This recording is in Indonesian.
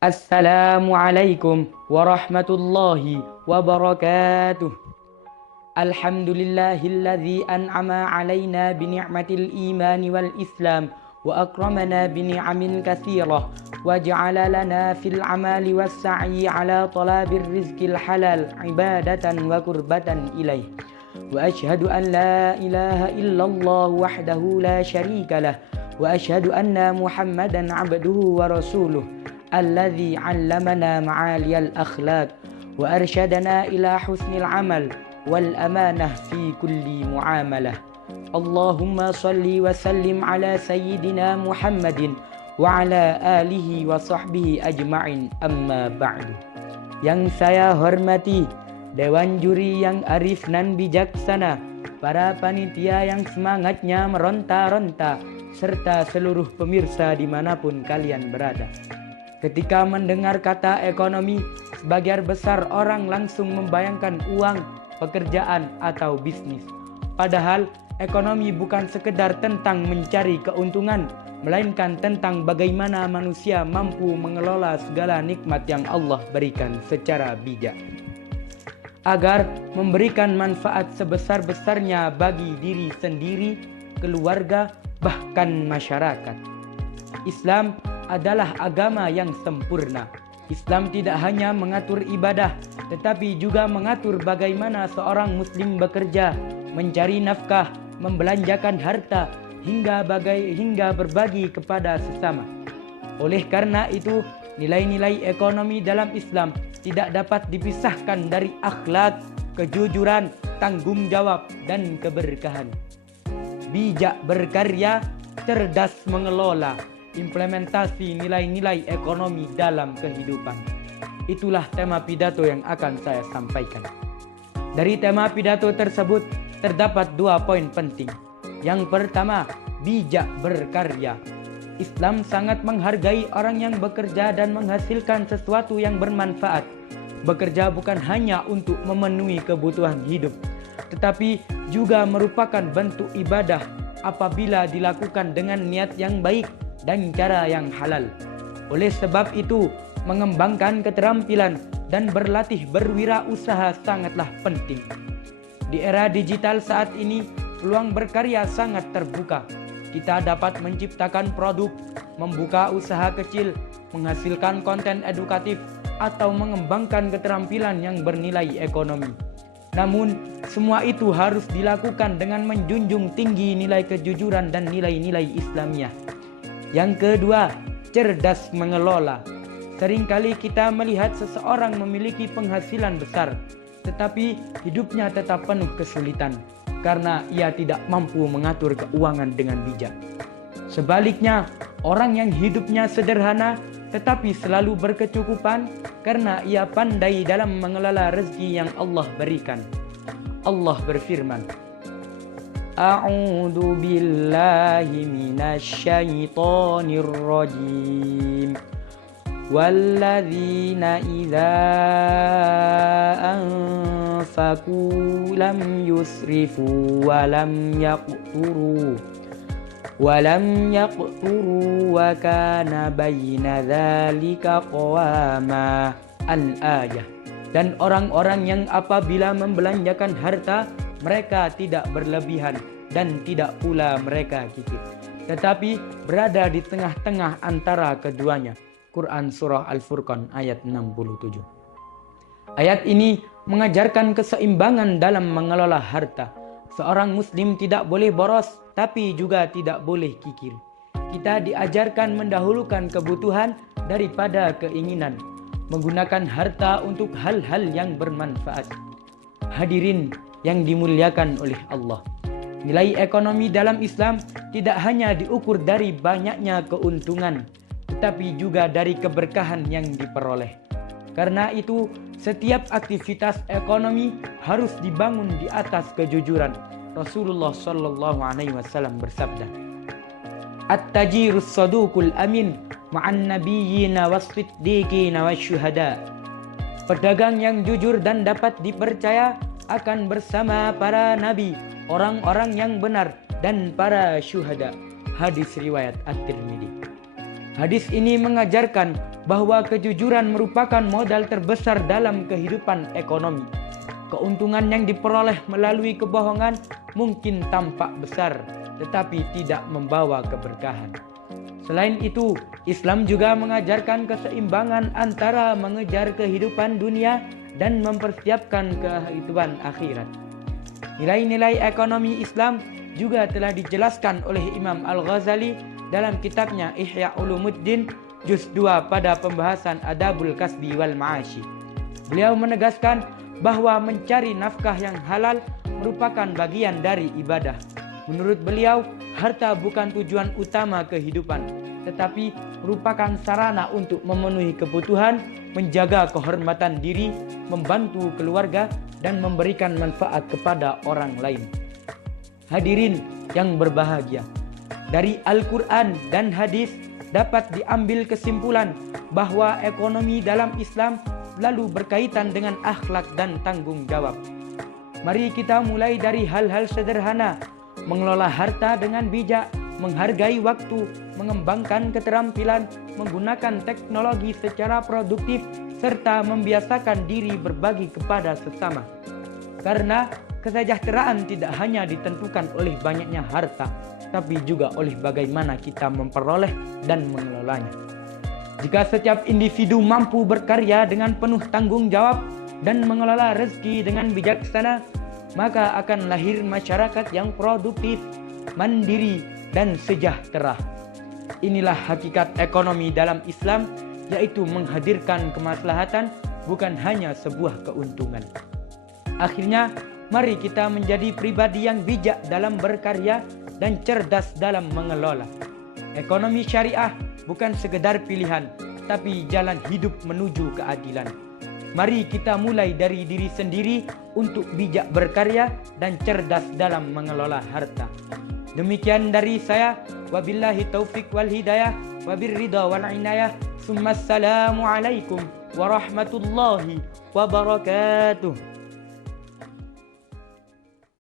Assalamualaikum warahmatullahi wabarakatuh. Alhamdulillahilladzi an'ama alaina bini'matil imani wal islam wa akramana bini'amin katsirah wa ja'ala lana fil amali was sa'yi ala talabir rizqil halal ibadatan wa qurbatan ilaih. Wa asyhadu an la ilaha illallah wahdahu la syarika lah wa asyhadu anna Muhammadan 'abduhu wa rasuluh alladzi 'allamana ma'aliyal akhlaq wa arsyadana ila husnil amal wal amanah fi kulli muamalah. Allahumma salli wa sallim ala sayyidina Muhammadin wa ala alihi wa sahbihi ajma'in, amma ba'du. Yang saya hormati Dewan Juri yang arif nan bijaksana, para panitia yang semangatnya meronta-ronta, serta seluruh pemirsa dimanapun kalian berada. Ketika mendengar kata ekonomi, sebagian besar orang langsung membayangkan uang, pekerjaan, atau bisnis. Padahal ekonomi bukan sekedar tentang mencari keuntungan, melainkan tentang bagaimana manusia mampu mengelola segala nikmat yang Allah berikan secara bijak, agar memberikan manfaat sebesar-besarnya bagi diri sendiri, keluarga, bahkan masyarakat. Islam adalah agama yang sempurna. Islam tidak hanya mengatur ibadah, tetapi juga mengatur bagaimana seorang muslim bekerja, mencari nafkah, membelanjakan harta, hingga berbagi kepada sesama. Oleh karena itu, nilai-nilai ekonomi dalam Islam tidak dapat dipisahkan dari akhlak, kejujuran, tanggung jawab, dan keberkahan. Bijak berkarya, cerdas mengelola, implementasi nilai-nilai ekonomi dalam kehidupan. Itulah tema pidato yang akan saya sampaikan. Dari tema pidato tersebut terdapat 2 poin penting. Yang pertama, bijak berkarya. Islam sangat menghargai orang yang bekerja dan menghasilkan sesuatu yang bermanfaat. Bekerja bukan hanya untuk memenuhi kebutuhan hidup, tetapi juga merupakan bentuk ibadah apabila dilakukan dengan niat yang baik dan cara yang halal. Oleh sebab itu, mengembangkan keterampilan dan berlatih berwirausaha sangatlah penting. Di era digital saat ini, peluang berkarya sangat terbuka. Kita dapat menciptakan produk, membuka usaha kecil, menghasilkan konten edukatif, atau mengembangkan keterampilan yang bernilai ekonomi. Namun, semua itu harus dilakukan dengan menjunjung tinggi nilai kejujuran dan nilai-nilai Islamiyah. Yang kedua, cerdas mengelola. Seringkali kita melihat seseorang memiliki penghasilan besar, tetapi hidupnya tetap penuh kesulitan karena ia tidak mampu mengatur keuangan dengan bijak. Sebaliknya, orang yang hidupnya sederhana tetapi selalu berkecukupan karena ia pandai dalam mengelola rezeki yang Allah berikan. Allah berfirman, A'udzu billahi minasyaitonir rajim. Walladzina idza anfaqu lam yusrifu wa lam yaqturu wa kana baina dzalika qawama. Al-ayah. Dan orang-orang yang apabila membelanjakan harta, mereka tidak berlebihan dan tidak pula mereka kikir, tetapi berada di tengah-tengah antara keduanya. Quran Surah Al-Furqan ayat 67. Ayat ini mengajarkan keseimbangan dalam mengelola harta. Seorang muslim tidak boleh boros, tapi juga tidak boleh kikir. Kita diajarkan mendahulukan kebutuhan daripada keinginan, menggunakan harta untuk hal-hal yang bermanfaat. Hadirin yang dimuliakan oleh Allah, nilai ekonomi dalam Islam tidak hanya diukur dari banyaknya keuntungan, tetapi juga dari keberkahan yang diperoleh. Karena itu, setiap aktivitas ekonomi harus dibangun di atas kejujuran. Rasulullah Shallallahu Alaihi Wasallam bersabda, At-tajirus saduqul amin ma'an nabiyyina was-siddiqina wasyuhada. Pedagang yang jujur dan dapat dipercaya akan bersama para nabi, orang-orang yang benar, dan para syuhada. Hadis riwayat At-Tirmidzi. Hadis ini mengajarkan bahwa kejujuran merupakan modal terbesar dalam kehidupan ekonomi. Keuntungan yang diperoleh melalui kebohongan mungkin tampak besar, tetapi tidak membawa keberkahan. Selain itu, Islam juga mengajarkan keseimbangan antara mengejar kehidupan dunia dan mempersiapkan kehidupan akhirat. Nilai-nilai ekonomi Islam juga telah dijelaskan oleh Imam Al-Ghazali dalam kitabnya Ihya Ulumuddin juz 2 pada pembahasan Adabul Kasbi wal Ma'ashi. Beliau menegaskan bahwa mencari nafkah yang halal merupakan bagian dari ibadah. Menurut beliau, harta bukan tujuan utama kehidupan, tetapi merupakan sarana untuk memenuhi kebutuhan, menjaga kehormatan diri, membantu keluarga, dan memberikan manfaat kepada orang lain. Hadirin yang berbahagia, dari Al-Quran dan hadis dapat diambil kesimpulan bahwa ekonomi dalam Islam selalu berkaitan dengan akhlak dan tanggung jawab. Mari kita mulai dari hal-hal sederhana, mengelola harta dengan bijak, menghargai waktu, mengembangkan keterampilan, menggunakan teknologi secara produktif, serta membiasakan diri berbagi kepada sesama. Karena kesejahteraan tidak hanya ditentukan oleh banyaknya harta, tapi juga oleh bagaimana kita memperoleh dan mengelolanya. Jika setiap individu mampu berkarya dengan penuh tanggung jawab dan mengelola rezeki dengan bijaksana, maka akan lahir masyarakat yang produktif, mandiri, dan sejahtera. Inilah hakikat ekonomi dalam Islam, yaitu menghadirkan kemaslahatan, bukan hanya sebuah keuntungan. Akhirnya, mari kita menjadi pribadi yang bijak dalam berkarya dan cerdas dalam mengelola. Ekonomi syariah bukan sekedar pilihan, tapi jalan hidup menuju keadilan. Mari kita mulai dari diri sendiri untuk bijak berkarya dan cerdas dalam mengelola harta. Demikian dari saya, wabillahi taufik wal hidayah, wabirridha wal inayah, summa assalamu alaikum warahmatullahi wabarakatuh.